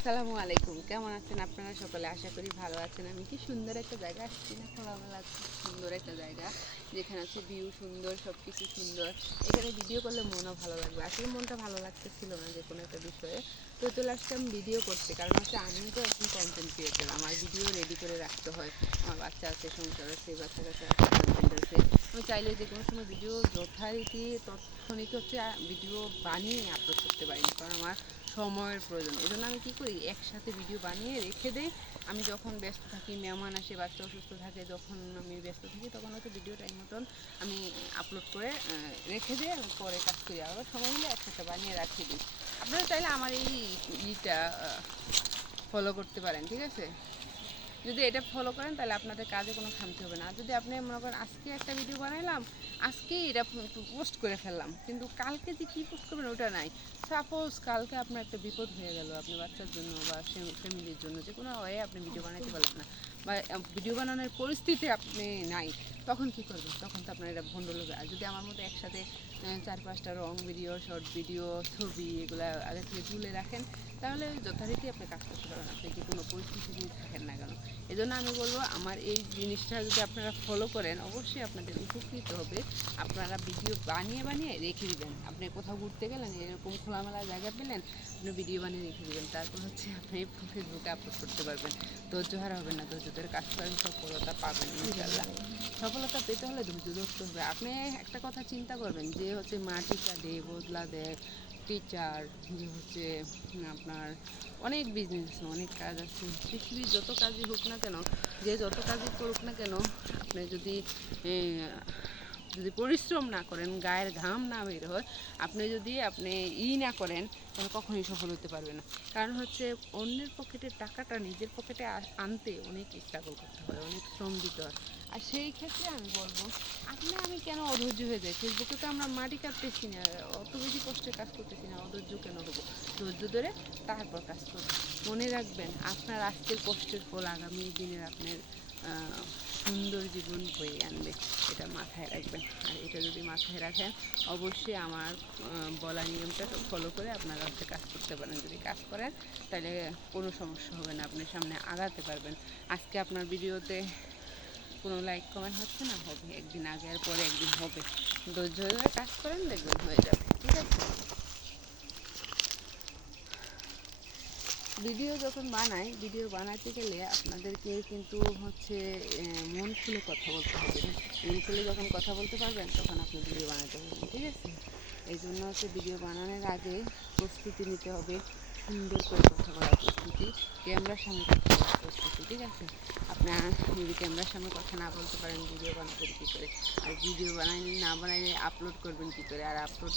আসসালামু আলাইকুম, কেমন আছেন আপনারা সকলে? আশা করি ভালো আছেন। আমি কি সুন্দর একটা জায়গা আসছি না, খোলামেলা সুন্দর একটা জায়গা যেখানে হচ্ছে ভিউ সুন্দর, সব কিছু সুন্দর। এখানে ভিডিও করলে মনও ভালো লাগবে। আসলে মনটা ভালো লাগতেছিল না যে কোনো একটা বিষয়ে, তো চলে আসলাম ভিডিও করতে। কারণ হচ্ছে আমি তো এখন কন্টেন্ট ক্রিয়েটার, আমার ভিডিও রেডি করে রাখতে হয়। আমার বাচ্চা আছে, সংসার আছে, বাচ্চা কাচ্চা আছে, হাজব্যান্ড আছে। আমি চাইলে যে কোনো সময় ভিডিও যথারীতি তৎক্ষণিক হচ্ছে ভিডিও বানিয়ে আপলোড করতে পারি না, কারণ আমার সময়ের প্রয়োজন। এই জন্য আমি কী করি, একসাথে ভিডিও বানিয়ে রেখে দেই। আমি যখন ব্যস্ত থাকি, মেহমান আসে, বাচ্চা অসুস্থ থাকে, যখন আমি ব্যস্ত থাকি তখন হয়তো ভিডিও টাইম মতন আমি আপলোড করে রেখে দিই। আমি পরে কাজ করি, আবার সময় হলে একসাথে বানিয়ে রাখি দিই। আপনারা চাইলে আমার এই ইটা ফলো করতে পারেন, ঠিক আছে? যদি এটা ফলো করেন তাহলে আপনাদের কাজে কোনো খামতি হবে না। আর যদি আপনি মনে করেন আজকে একটা ভিডিও বানাইলাম, আজকেই এটা পোস্ট করে ফেললাম, কিন্তু কালকে যে কী পোস্ট করবেন ওটা নাই। সাপোজ কালকে আপনার একটা বিপদ হয়ে গেল, আপনার বাচ্চার জন্য বা ফ্যামিলির জন্য, যে কোনো ওয়ে আপনি ভিডিও বানাতে পারলেন না, বা ভিডিও বানানোর পরিস্থিতি আপনি নাই, তখন কি করবেন? তখন তো আপনার এটা ভণ্ডল হবে। আর যদি আমার মতো একসাথে 4-5টা রং ভিডিও, শর্ট ভিডিও, ছবি এগুলো আগে থেকে তুলে রাখেন, তাহলে যথারীতি আপনি কাজ করতে পারবেন, আপনি যে কোনো পরিস্থিতি যদি থাকেন না কেন। এই জন্য আমি বলবো, আমার এই জিনিসটা যদি আপনারা ফলো করেন অবশ্যই আপনাদের উপকৃত হবে। আপনারা ভিডিও বানিয়ে বানিয়ে রেখে দিবেন। আপনি কোথাও ঘুরতে গেলেন, এরকম খোলামেলা জায়গা পেলেন, আপনি ভিডিও বানিয়ে রেখে দিবেন। তারপর হচ্ছে আপনি ফেসবুকে আপলোড করতে পারবেন। ধৈর্য হারা হবেন না, ধৈর্য ধরে কাজ করেন, সফলতা পাবেন ইনশাল্লাহ। সফলতা পেতে হলে ধৈর্য ধরতে হবে। আপনি একটা কথা চিন্তা করবেন, যে হচ্ছে মাটি কাটে, বদলা দেয়, টিচার, যে হচ্ছে আপনার অনেক বিজনেস আছে, অনেক কাজ আছে। পৃথিবীর যত কাজই হোক না কেন, যে যত কাজই করুক না কেন, আপনি যদি পরিশ্রম না করেন, গায়ের ঘাম না বের হয়, আপনি না করেন, তাহলে কখনোই সফল হতে পারবে না। কারণ হচ্ছে অন্যের পকেটের টাকাটা নিজের পকেটে আনতে অনেক স্ট্রাগল করতে হয়, অনেক শ্রম দিতে হয়। আর সেই ক্ষেত্রে আমি বলবো, আমি কেন অধৈর্য হয়ে যাই? ফেসবুকে তো আমরা মাটি কাটতেছি না, অত বেশি কষ্টের কাজ করতেছি না, অধৈর্য কেন হবো? ধৈর্য ধরে তারপর কাজ করবো। মনে রাখবেন, আপনার আজকের কষ্টের ফল আগামী দিনের আপনার সুন্দর জীবন বয়ে আনবে, এটা মাথায় রাখবেন। আর এটা যদি মাথায় রাখেন, অবশ্যই আমার বলা নিয়মটা ফলো করে আপনারা হচ্ছে কাজ করতে পারেন। যদি কাজ করেন তাহলে কোনো সমস্যা হবে না, আপনি সামনে আগাতে পারবেন। আজকে আপনার ভিডিওতে কোনো লাইক কমেন্ট হচ্ছে না, হবে একদিন, আগে আর পরে একদিন হবে। ধৈর্য ধরে কাজ করেন, দেখবেন হয়ে যাবে, ঠিক আছে? ভিডিও যখন বানাই, ভিডিও বানাতে গেলে আপনাদেরকে কিন্তু হচ্ছে মন খুলে কথা বলতে হবে। মন খুলে যখন কথা বলতে পারবেন তখন আপনি ভিডিও বানাতে পারবেন, ঠিক আছে? এই জন্য হচ্ছে ভিডিও বানানোর আগে প্রস্তুতি নিতে হবে, সুন্দর করে কথা বলার প্রস্তুতি, ক্যামেরার সামনে কথা বলার প্রস্তুতি, ঠিক আছে? আপনার যদি ক্যামেরার সামনে কথা না বলতে পারেন, ভিডিও বানাবেন কী করে? আর ভিডিও না বানাইলে আপলোড করবেন কী করে? আর আপলোড